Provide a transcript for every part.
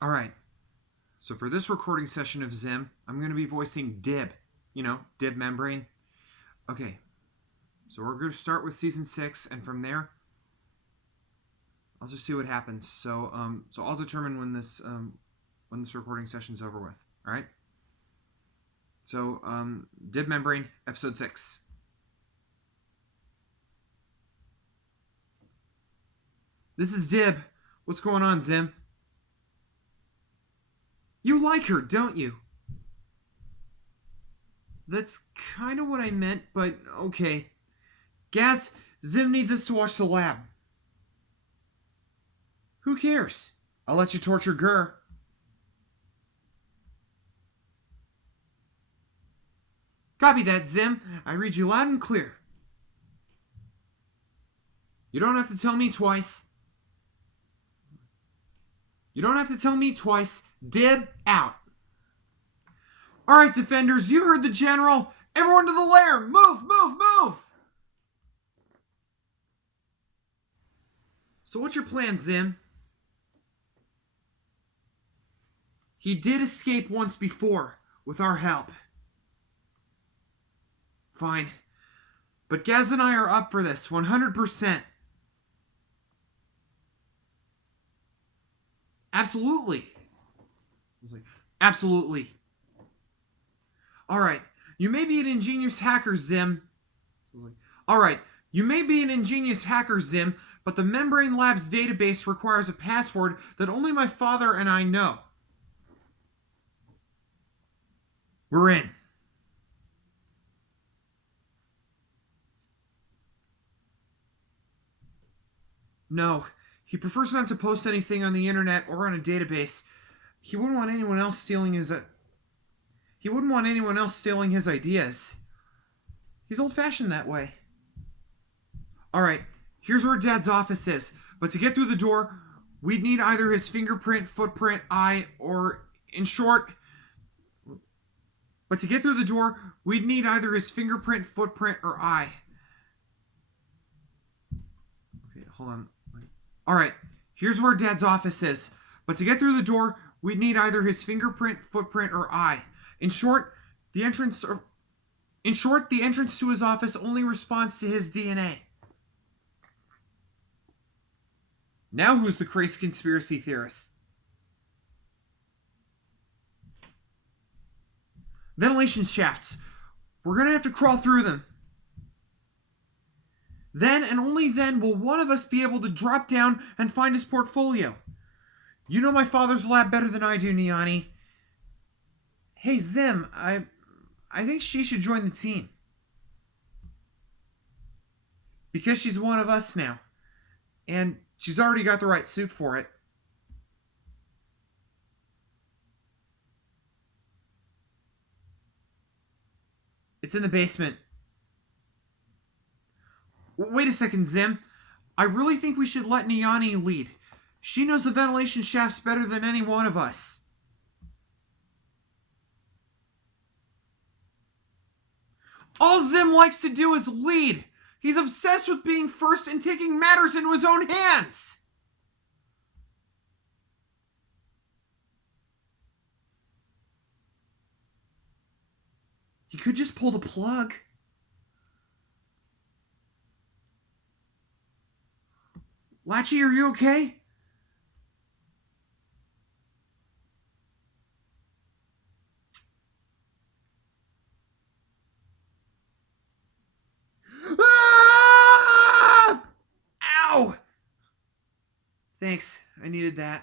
All right. So for this recording session of ZIM, I'm going to be voicing Dib. Dib Membrane. Okay. So we're going to start with season 6, and from there, I'll just see what happens. So I'll determine when this recording session's over with. All right. So Dib Membrane, episode 6. This is Dib. What's going on, Zim? You like her, don't you? That's kind of what I meant, but okay. Gaz, Zim needs us to watch the lab. Who cares? I'll let you torture Gurr. Copy that, Zim. I read you loud and clear. You don't have to tell me twice. Dib out. Alright, defenders, you heard the general. Everyone to the lair. Move, move, move. So what's your plan, Zim? He did escape once before, with our help. Fine. But Gaz and I are up for this, 100%. Absolutely. Absolutely. Alright, you may be an ingenious hacker, Zim. Alright, you may be an ingenious hacker, Zim, but the Membrane Lab's database requires a password that only my father and I know. We're in. No, he prefers not to post anything on the internet or on a database. He wouldn't want anyone else stealing his ideas. He's old-fashioned that way. Alright, here's where Dad's office is. But to get through the door, we'd need either his fingerprint, footprint, eye, or, in short... Okay, hold on. Alright, here's where Dad's office is. But to get through the door, we'd need either his fingerprint, footprint, or eye. In short, the entrance to his office only responds to his DNA. Now who's the crazy conspiracy theorist? Ventilation shafts. We're gonna have to crawl through them. Then and only then will one of us be able to drop down and find his portfolio. You know my father's lab better than I do, Niani. Hey, Zim, I think she should join the team. Because she's one of us now. And she's already got the right suit for it. It's in the basement. Wait a second, Zim. I really think we should let Niani lead. She knows the ventilation shafts better than any one of us. All Zim likes to do is lead. He's obsessed with being first and taking matters into his own hands. He could just pull the plug. Latchy, are you okay? Ah! Ow! Thanks, I needed that.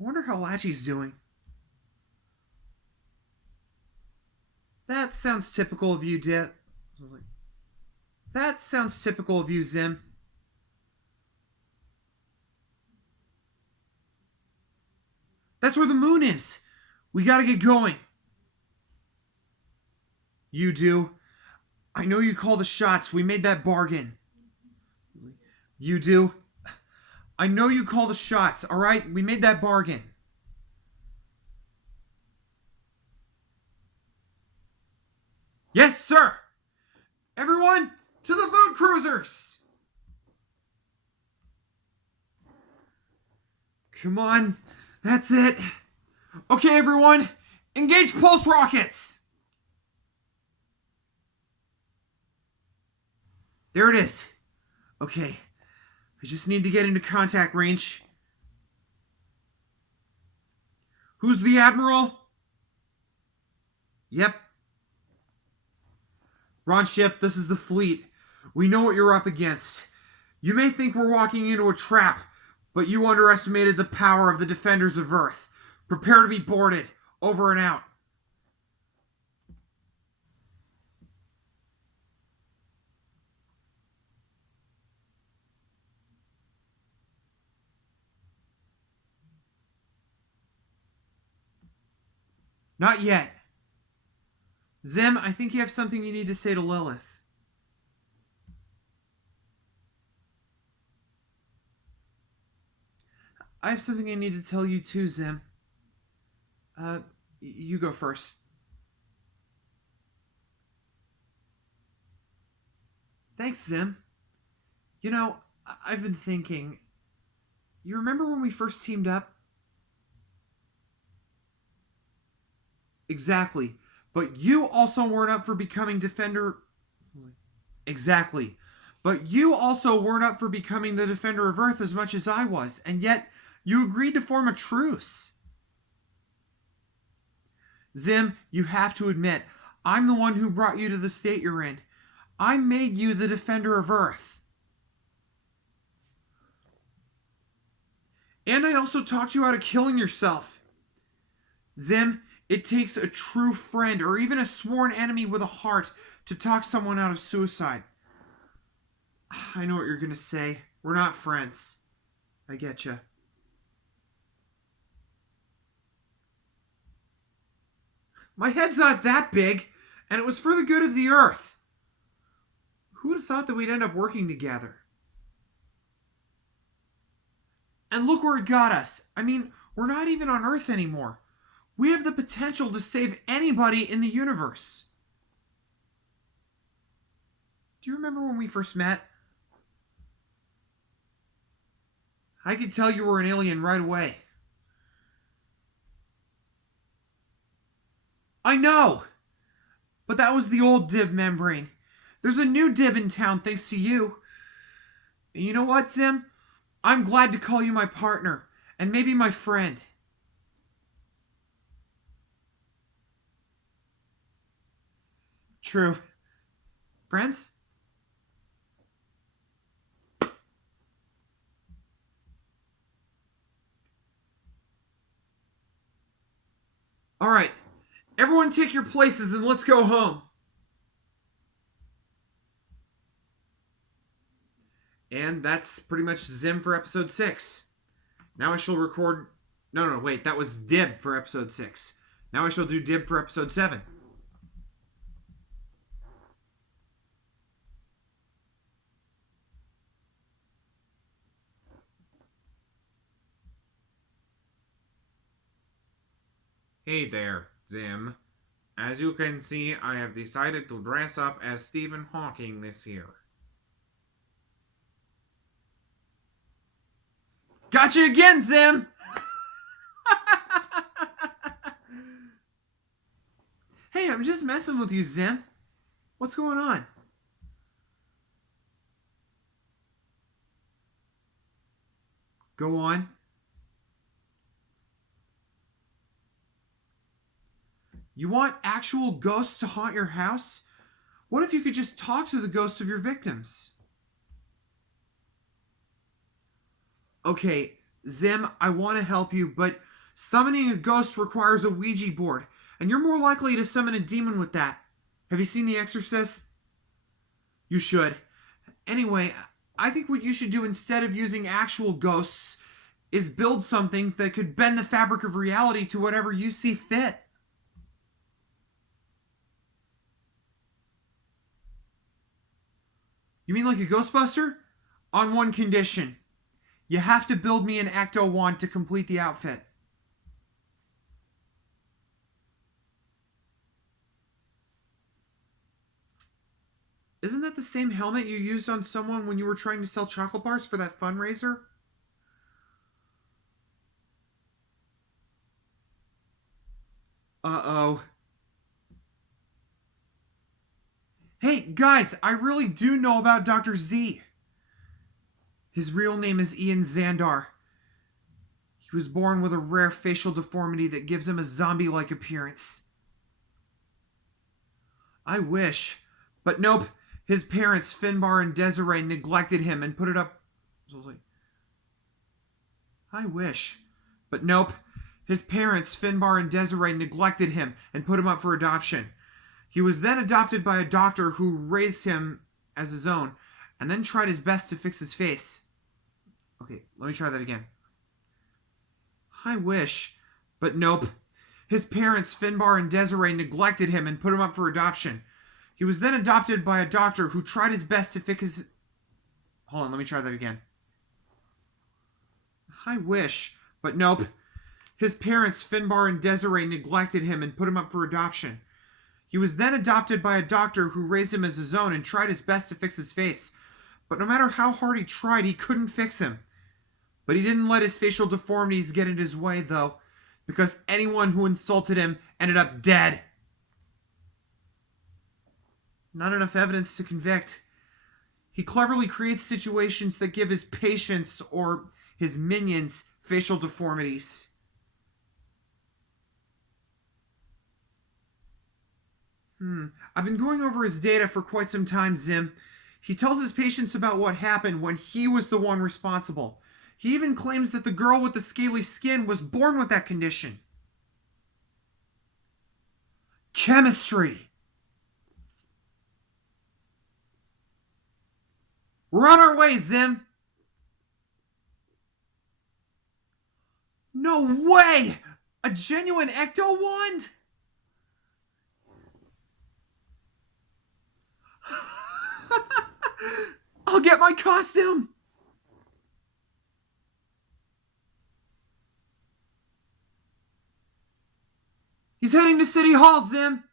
I wonder how Latchy's doing. That sounds typical of you, Dip. That sounds typical of you, Zim. That's where the moon is. We gotta get going. You do. I know you call the shots. We made that bargain. You do. I know you call the shots, alright? We made that bargain. Yes, sir! Everyone, to the food cruisers! Come on. That's it. Okay, everyone. Engage pulse rockets. There it is. Okay. I just need to get into contact range. Who's the Admiral? Yep. Ron Ship, this is the fleet. We know what you're up against. You may think we're walking into a trap, but you underestimated the power of the defenders of Earth. Prepare to be boarded. Over and out. Not yet. Zim, I think you have something you need to say to Lilith. I have something I need to tell you too, Zim. You go first. Thanks, Zim. You know, I've been thinking. You remember when we first teamed up? Exactly. But you also weren't up for becoming Defender. Exactly. But you also weren't up for becoming the Defender of Earth as much as I was, and yet you agreed to form a truce. Zim, you have to admit, I'm the one who brought you to the state you're in. I made you the Defender of Earth. And I also taught you how to killing yourself. Zim, it takes a true friend or even a sworn enemy with a heart to talk someone out of suicide. I know what you're going to say. We're not friends. I getcha. My head's not that big, and it was for the good of the Earth. Who would have thought that we'd end up working together? And look where it got us. I mean, we're not even on Earth anymore. We have the potential to save anybody in the universe. Do you remember when we first met? I could tell you were an alien right away. I know! But that was the old Dib Membrane. There's a new Dib in town thanks to you. And you know what, Zim? I'm glad to call you my partner, and maybe my friend. True. Friends? Alright, everyone take your places and let's go home. And that's pretty much Zim for episode 6. Now I shall record... No, wait, that was Dib for episode 6. Now I shall do Dib for episode 7. Hey there, Zim. As you can see, I have decided to dress up as Stephen Hawking this year. Gotcha again, Zim! Hey, I'm just messing with you, Zim. What's going on? Go on. You want actual ghosts to haunt your house? What if you could just talk to the ghosts of your victims? Okay, Zim, I want to help you, but summoning a ghost requires a Ouija board, and you're more likely to summon a demon with that. Have you seen The Exorcist? You should. Anyway, I think what you should do instead of using actual ghosts is build something that could bend the fabric of reality to whatever you see fit. You mean like a Ghostbuster? On one condition. You have to build me an Ecto wand to complete the outfit. Isn't that the same helmet you used on someone when you were trying to sell chocolate bars for that fundraiser? Uh-oh. Hey, guys, I really do know about Dr. Z. His real name is Ian Xandar. He was born with a rare facial deformity that gives him a zombie-like appearance. I wish. But nope. His parents, Finbar and Desiree, neglected him and put it up... So I was like, I wish. But nope. His parents, Finbar and Desiree, neglected him and put him up for adoption. He was then adopted by a doctor who raised him as his own and then tried his best to fix his face. Okay, let me try that again. I wish. But nope. His parents, Finbar and Desiree, neglected him and put him up for adoption. He was then adopted by a doctor who tried his best to fix his... Hold on, let me try that again. I wish. But nope. His parents, Finbar and Desiree, neglected him and put him up for adoption. He was then adopted by a doctor who raised him as his own and tried his best to fix his face. But no matter how hard he tried, he couldn't fix him. But he didn't let his facial deformities get in his way, though, because anyone who insulted him ended up dead. Not enough evidence to convict. He cleverly creates situations that give his patients or his minions facial deformities. I've been going over his data for quite some time, Zim. He tells his patients about what happened when he was the one responsible. He even claims that the girl with the scaly skin was born with that condition. Chemistry. We're on our way, Zim. No way! A genuine ecto wand? I'll get my costume! He's heading to City Hall, Zim!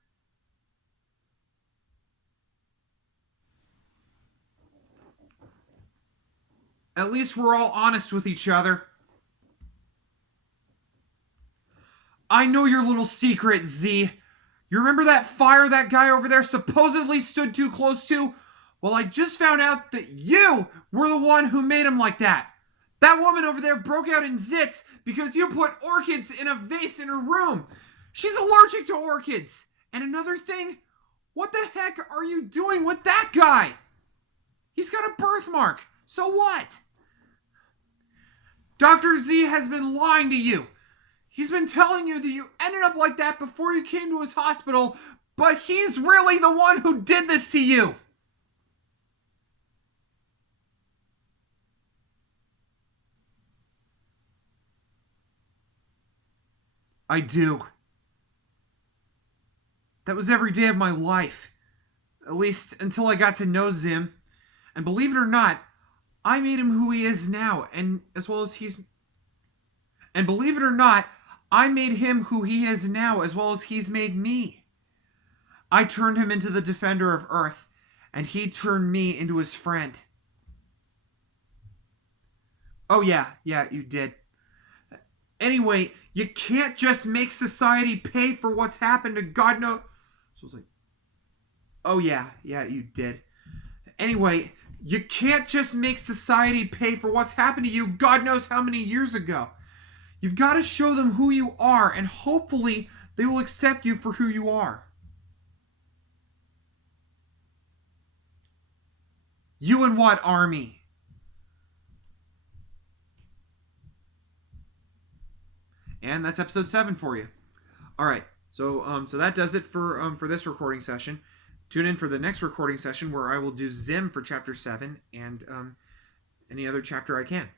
At least we're all honest with each other. I know your little secret, Z. You remember that fire that guy over there supposedly stood too close to? Well, I just found out that you were the one who made him like that. That woman over there broke out in zits because you put orchids in a vase in her room. She's allergic to orchids. And another thing, what the heck are you doing with that guy? He's got a birthmark. So what? Dr. Z has been lying to you. He's been telling you that you ended up like that before you came to his hospital, but he's really the one who did this to you. I do. That was every day of my life. At least until I got to know Zim. And believe it or not, I made him who he is now, and as well as he's... And believe it or not, I made him who he is now, as well as he's made me. I turned him into the defender of Earth, and he turned me into his friend. Oh yeah, you did. Anyway, you can't just make society pay for what's happened to God knows... So it's like, oh yeah, you did. Anyway, you can't just make society pay for what's happened to you God knows how many years ago. You've got to show them who you are, and hopefully they will accept you for who you are. You and what army? And that's episode 7 for you. All right, so that does it for this recording session. Tune in for the next recording session where I will do ZIM for chapter 7 and any other chapter I can.